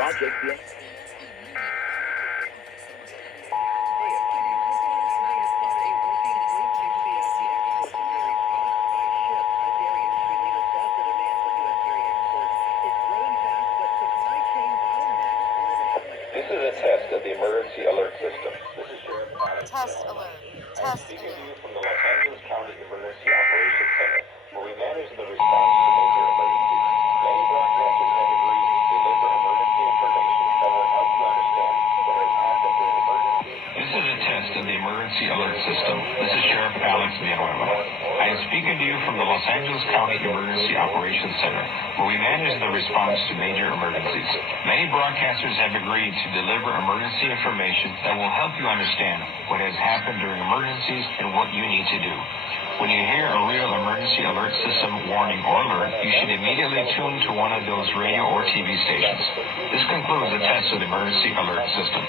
project. This is a test of the emergency alert system. This is Sheriff Alex. Test alert. Test Speaking to you alert. from the Los Angeles County Emergency Operations Center, where we manage the response to major emergencies. Many broadcasters have agreed to deliver emergency information that will help you understand what has happened during emergencies. This is a test of the emergency alert system. This is Sheriff Alex Villanueva. I am speaking to you from the Los Angeles County Emergency Operations Center, where we manage the response to major emergencies. Many broadcasters have agreed to deliver emergency information that will help you understand what has happened during emergencies and what you need to do. When you hear a real emergency alert system warning or alert, you should immediately tune to one of those radio or TV stations. This concludes the test of the emergency alert system.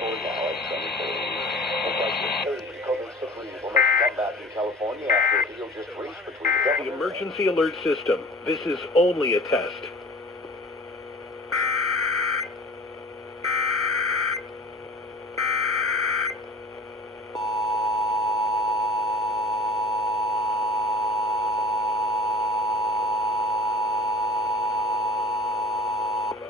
The emergency alert system. This is only a test.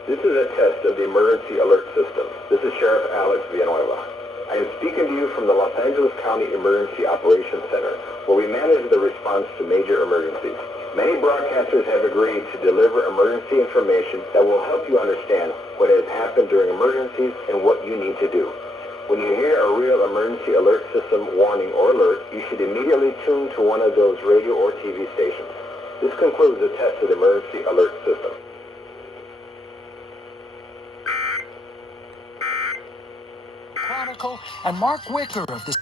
This is a test of the emergency alert system. This is Sheriff Alex Villanueva. I am speaking to you from the Los Angeles County Emergency Operations Center, where we manage the response to major emergencies. Many broadcasters have agreed to deliver emergency information that will help you understand what has happened during emergencies and what you need to do. When you hear a real emergency alert system warning or alert, you should immediately tune to one of those radio or TV stations. This concludes the test of the emergency alert system. Chronicle and Mark Wicker of the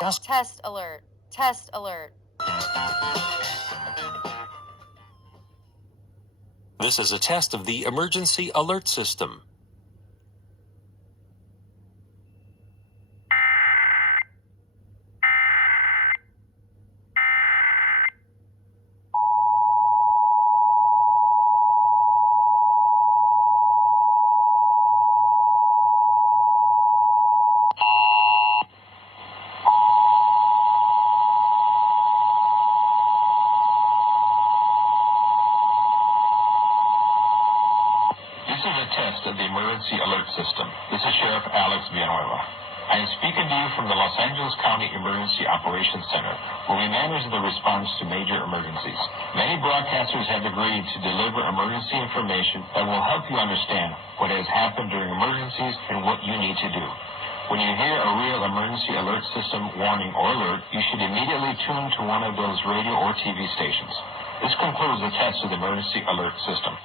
Test alert. Test alert. This is a test of the emergency alert system. This is a test of the emergency alert system. This is Sheriff Alex Villanueva. I am speaking to you from the Los Angeles County Emergency Operations Center, where we manage the response to major emergencies. Many broadcasters have agreed to deliver emergency information that will help you understand what has happened during emergencies and what you need to do. When you hear a real emergency alert system warning or alert, you should immediately tune to one of those radio or TV stations. This concludes the test of the emergency alert system.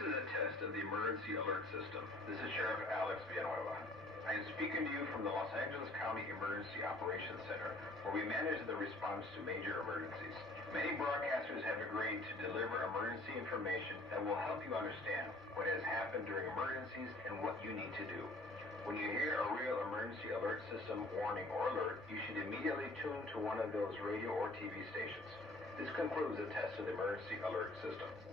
This is a test of the emergency alert system. This is Sheriff Alex Villanueva. I am speaking to you from the Los Angeles County Emergency Operations Center, where we manage the response to major emergencies. Many broadcasters have agreed to deliver emergency information that will help you understand what has happened during emergencies and what you need to do. When you hear a real emergency alert system warning or alert, you should immediately tune to one of those radio or TV stations. This concludes the test of the emergency alert system.